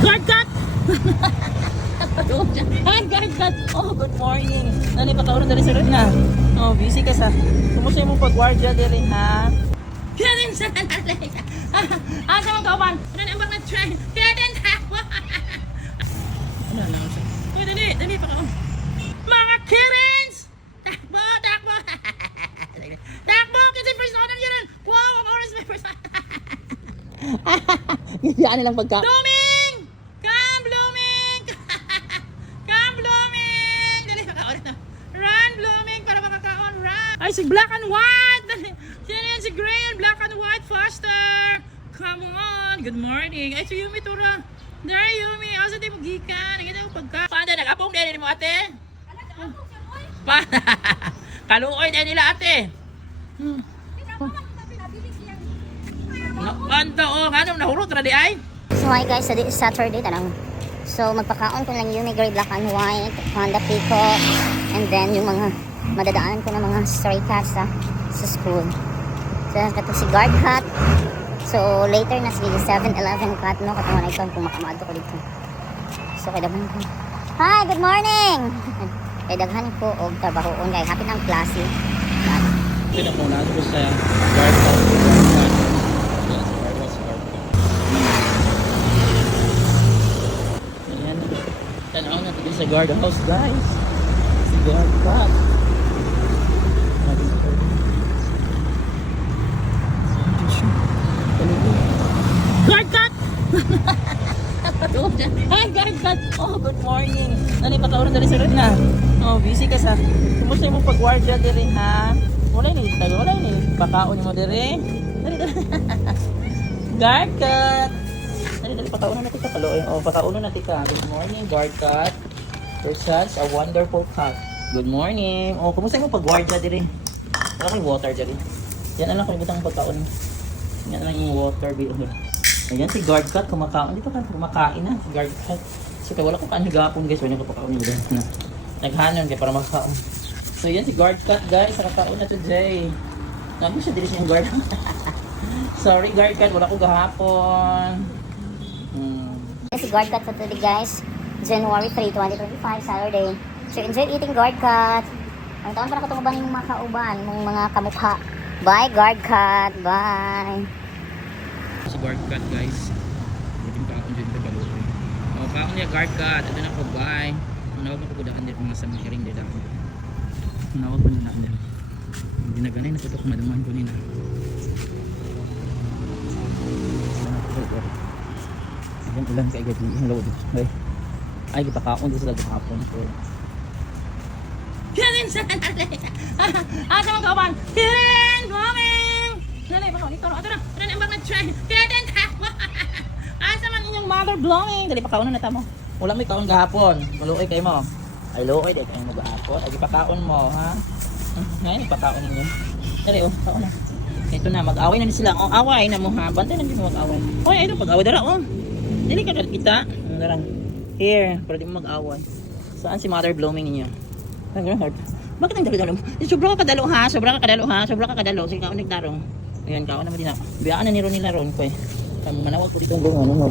Guard cut! Hi, guard cut! Oh, good morning. Nani, patawag na rin sa rin na. Oh, busy ka sa. Kumusta yung pag-guardia din ha? Kailan sa nanalay ka? Asa mong kauban? Ano na ang na-try? Kailan takbo? Ano na siya? Dali, pakaon. Mga Kirins! Takbo! Takbo! Kasi first order yun! Wow, ang oras may first order! Gigyan nilang pagka... Blooming! Come, Blooming! Come, Blooming! Dali, pakaon na. Run, Blooming! Para makakaon, run! Ay, si black and white! Sino yan si gray and black and white? Faster! Come on! Good morning! Ay, si Yumi Tura! There, Yumi! Asa di mo gikan? Nagkita mo pagka... Paano? Nag-apong din mo, ate? Kaluoy din nila, ate! Kanto, oh! Ano? Nahurot na di ay? So hi guys, so this is Saturday tanang. So magpakaon ko lang Yumi Gray Black and White, Honda Pico, and then yung mga madadaanan ko ng mga stray cats sa school. So kato si guard cat. So later na si 7-Eleven cat no katawan ito kung makamado ko dito. So kay daghan ko. Hi, good morning. Kay daghan ko og trabahoon kay hapit ang klase. Pinapunan ko sa guard cat. Tanaw na ito sa guardhouse, guys. Si guard cat. Guard cat! Hi, guard cat! Oh, good morning. Nani, patawag na rin sa rin na. Oh, busy ka sa. Kumusta yung pag-guardia din ha? Wala ni, pakaon mo din. Dali. Guard cat! Dali, pataunan natin ka paloy. Oh, pataunan natin ka. Good morning, guard cat. Your sons are wonderful cat. Good morning. Oh, kumusta yung pag-guardia din? Wala kang water din. Yan lang kung ibutang pagkaon. Yan lang yung water bill. Ayan si guard cat kumakain. Dito ka kumakain na si guard cat. So kaya wala ko kanhigapon guys. Wala ko pagkaon yung na. Naghanon kaya para makakaon. So yan si guard cat guys. Nakakaon na today. Nabi siya dili siya yung guard. Sorry guard cat. Wala ko gahapon. Si guard cat sa today guys. January 3, 2025, Saturday. So enjoy eating guard cat. Ang taon para katungubang yung mga kauban, yung mga kamukha. Bye guard cat. Bye. Si guard cat guys. Buting kaon dyan sa kaluoy. O kaon niya guard cat. Ito na ko bye. Nawag na ko daan din mga samiring din ako. Nawag pa na daan din. Hindi na ganay na tutok madaman ko nila. Ayan ulan kay gabi. Hello. Ay gipakaon din sila gahapon ko. Kailan sa nanalay ka? Asa mong kauban? Kailan! Coming! Dali, baka ito na. Ito na ang bang na-try. Kailan takbo? Asa man inyong mother blowing? Dali, pakaunan na tamo. Wala may kaon gahapon. Maluoy kayo mo. Ay, luoy. Dali kayo mo gahapon. Ay, ipakaon mo, ha? Ngayon, ipakaon ninyo. Dali, oh, kaon na. Ito na, mag-away na sila. Oh, away na mo, ha? Bantay na din mo mag-away. Oh, ito, pag-away dala, oh. Dali ka kita. Darang. Here, para di mo mag-away. Saan si mother blooming ninyo? Bakit ang dalo-dalo mo? Sobra ka kadalo ha? Sobra ka kadalo. Sige, kaon nagdarong. Ayan, kaon naman din ako. Biyaan na ni Ron nila Ron ko eh. Manawag po dito ang bunga.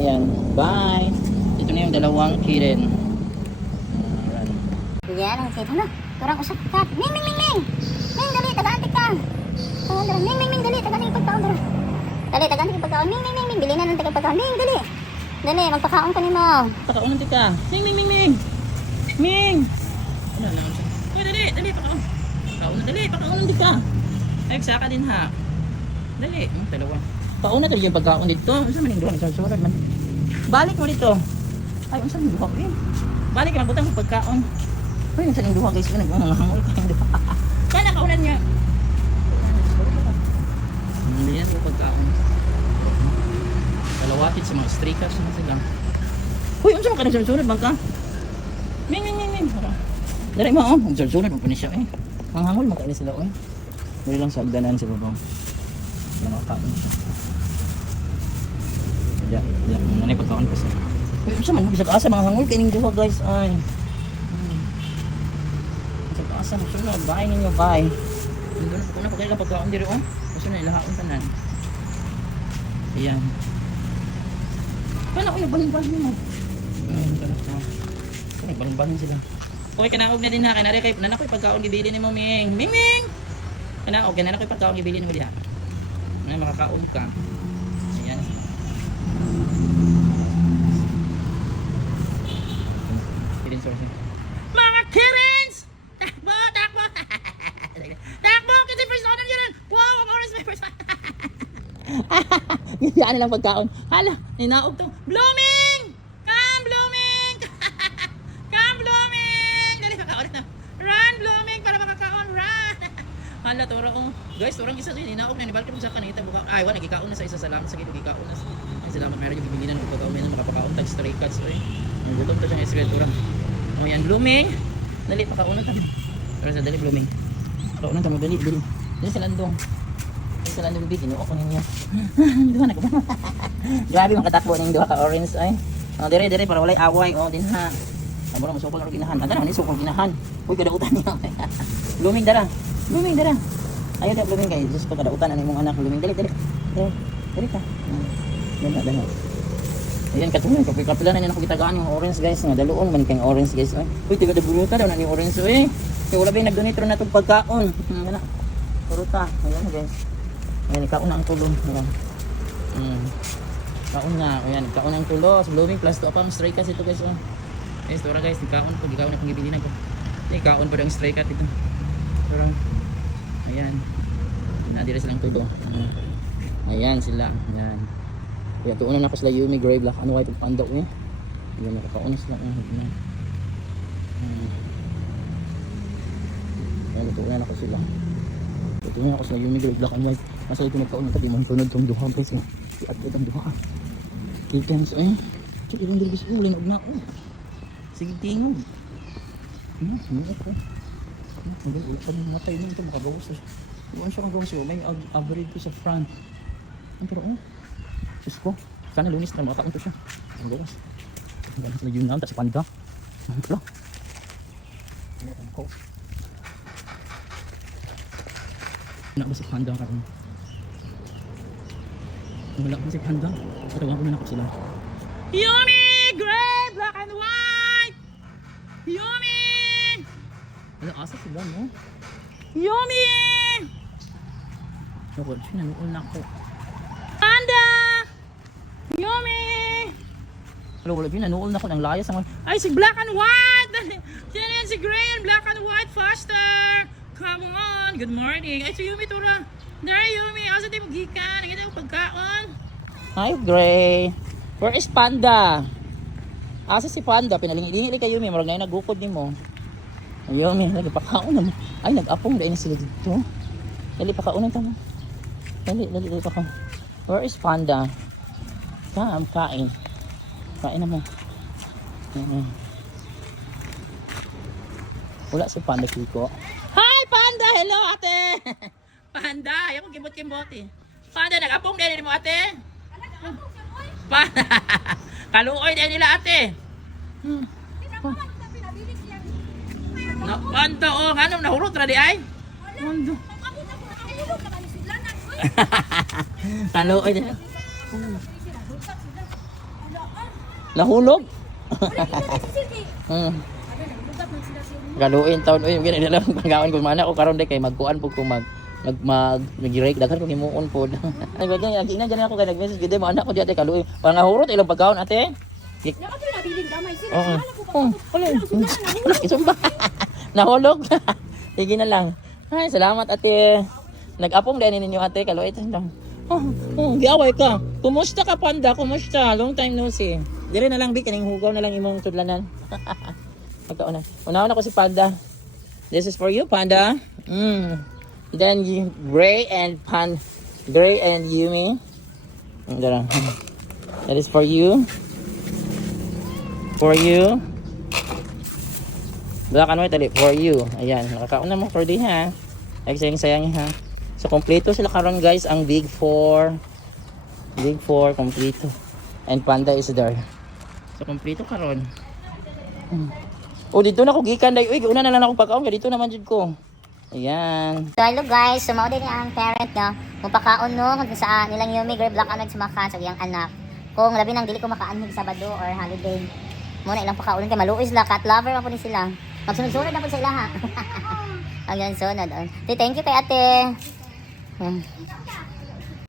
Ayan, bye. Ito na yung dalawang kitten. Yan ang kita na. Turang usap cat. Ming! Ming, dali, taga-antik ka. Ming, dali, taga-antik pagkaon. Dali, taga-antik pagkaon. Ming, bili na ng taga-pagkaon. Ming, dali. Dali, magpakaon ka ni mo. Pakaon natin ka. Ming! Ano na? Dali, pakaon. Pakaon natin ka. Ay, saka din ha. Dali, dalawa. Pakaon na tayo yung pagkaon dito. Saan man yung duha? Susunod man. Balik mo dito. Ay, saan yung duha ko yun? Balik ka, magbutang yung pagkaon. Uy, saan yung duha guys? Nagmamahangol ka yung duha. Kaya nakaunan niya. Hindi yan yung pagkaon. Kalawakit sa mga stray cats na sila. Uy, unsa man ka nagsunod bang ka? Ming. Dari mo oh, nagsunod mo pa ni siya eh. Manghangol man kayo sila eh. Dili lang sa agdanan sa babaw. Wala makaon siya. Ya, nanay pagkaon ko sa. Uy, unsa man bisag asa mga hangol kay ning duha guys ay. Bisag asa mo sunod, bye ninyo, bye. Doon ko na pagkaon pagkaon diri oh. Kasi na ilahaon tanan. Ayan. Wala ko nagbalon-balon mo. Nagbalon-balon sila. Uy, kanaog na din ha. Kanari kay nanak ko'y pagkaon gibili ni mo, Ming. Ming! Kanaog, nanak ko'y pagkaon gibili ni mo diha. Ngayon makakaon ka. Ayan. Kirin source. Mga Kirins! Takbo! Takbo! Takbo! Kasi first honor yun! Wow! Ang orange may first honor! Yan lang pagkaon. Hala! Ninaog to. Blooming! Come, Blooming! Come, Blooming! Dali, pagkaon na. Run, Blooming! Para makakaon. Run! Hala, tora oh. Guys, torang isa din. Ninaog na. Nibalkin mo sa kanita. Ay, wala. Nagkikaon na sa isa. Salamat sa gito. Nagkikaon na. Ay, salamat. Meron yung bibilinan ng pagkaon. Meron makapakaon. Tag stray cuts. Ay, gutom to siyang Israel. Torang. O yan, Blooming! Dali, pakaon na tayo. Pero sa dali, Blooming. Pakaon na tayo. Dali, dali. Dali sa landong. Dali sa landong bibig. Inuok ko ninyo. Duha na ko ba? Grabe, makatakbo ng duha ka orange. Ay. O, dire, dire. Para walay away. O, din ha. Ay, mula masukol na ginahan. Anda na, sukol ginahan. Uy, kadautan niya. Blooming, dara. Blooming, dara. Ayaw na, Blooming kayo. Diyos ko, kadautan. Ano yung mong anak? Blooming, dali, dali. Dali, dali ka. Dali, dali. Ayan, katuloy. Kapila na niya nakikitagaan yung orange, guys. Nga, daloon man kayong orange, guys. Ay. Uy, tiga da buruta daw na yung orange. Uy, kaya wala ba yung nagdonate rin na itong pagkaon. Ayan na. Buruta. Ayan na, guys. Ayan, ikaon na ang tulong. Ayan. Kaon na. Ayan, ikaon na ang tulos. Blooming plus to apang stray cats ito, guys. Oh. Guys, tora guys, ikaon pag ikaon na pangibilinan ko. Ikaon pa ang stray cat ito. Tora. Ayan. Nadira silang tulo. Ayan sila. Ayan. Kaya tuunan na ako sila Yumi Gray Black. Ano kayo pagpandok niya? Ayan, nakakauna sila. Ayan, tuunan ako sila. Tuunan ako sila Yumi Gray Black and White. Nasa ito nagkauna tabi mong tunod itong duha. Guys, at itong duha. Kikens eh. Check itong dilbis. Linog na. Sige tingog. Linog ko. Magawa pa ng matay nito. Makagawas na siya. Iwan siya kang gawas siya. May average ko sa front. Pero Diyos ko. Sana lunis na makakaon to siya. Ang gawas. Ang gawas na yun na. Tapos panda. Ang pala. Ang ko. Wala ba si panda ka rin? Wala ba si panda? Patawa ko na ako sila. Yummy! Gray! Black and white! Yummy! Ano asa sila no? Yummy! Ako, siya nanuol na ako. Panda! Yummy! Hello, wala din, nanuol na ako ng layas. Ay, si black and white! Yan yan, si gray and black and white faster! Come on! Good morning! Ay, si Yumi tura! There, Yumi! Asa tayo magikan? Ang ganda yung pagkaon! Hi, Gray! Where is Panda? Asa si Panda? Pinalingi-lingi kay Yumi. Marag na yung nagukod ni mo. Ay, Yumi, nagpakaon na mo. Ay, nag-apong dahil na sila dito. Dali, pakaunan ka mo. Dali, pakaon. Where is Panda? Kain. Kain na mo. Wala si Panda Kiko. Hi, Panda! Hello, ate! Panda! Ayaw kong kimbot-kimbot eh. Panda, nag-apong din mo, ate? Panda! Kaluoy din nila, ate. Panda, oh. Anong nahurot na di ay? Panda. Kaluoy din. Nahulog? Galuin taon oy gani nila panggaon ko mana ko karon day kay magkuan pug ko mag-rake daghan ko himuon pod. Ay bagay agi na ako kay nag-message gid mo anak ko diate kaluoy. Pangahurot ilang pagkaon ate. Nakato na biling gamay sila. Isumba. Nahulog. Sige na lang. Ay salamat ate. Nag-apong din ninyo ate kaluoy ito lang. Giaway ka. Kumusta ka Panda? Kumusta? Long time no see. Dire na lang bi kaning hugaw na lang imong tudlanan. Pagkauna. Unahan ako si Panda. This is for you, Panda. Then you, Gray and Yumi. That is for you. For you. Black and white tali. For you. Ayan. Nakakauna mo for di ha. Ay sayang ha. So, kompleto sila karon guys. Ang Big 4. Big 4. Kompleto. And Panda is there. So, kompleto karon. Oh, dito na ako gikan day. Uy, una na lang ako pagkaon. Dito naman jud ko. Ayan. So hello guys, sumao din ang parent no. Mupakaon no kung sa nilang Yumi Gray Black and White sumakan sa iyang anak. Kung labi nang dili ko makaanhig Sabado or holiday. Muna ilang pakaulan kay maluoy sila, cat lover man po ni sila. Magsunod-sunod na po sa ilaha. Hanggang sunod. Thank you kay ate. Yan.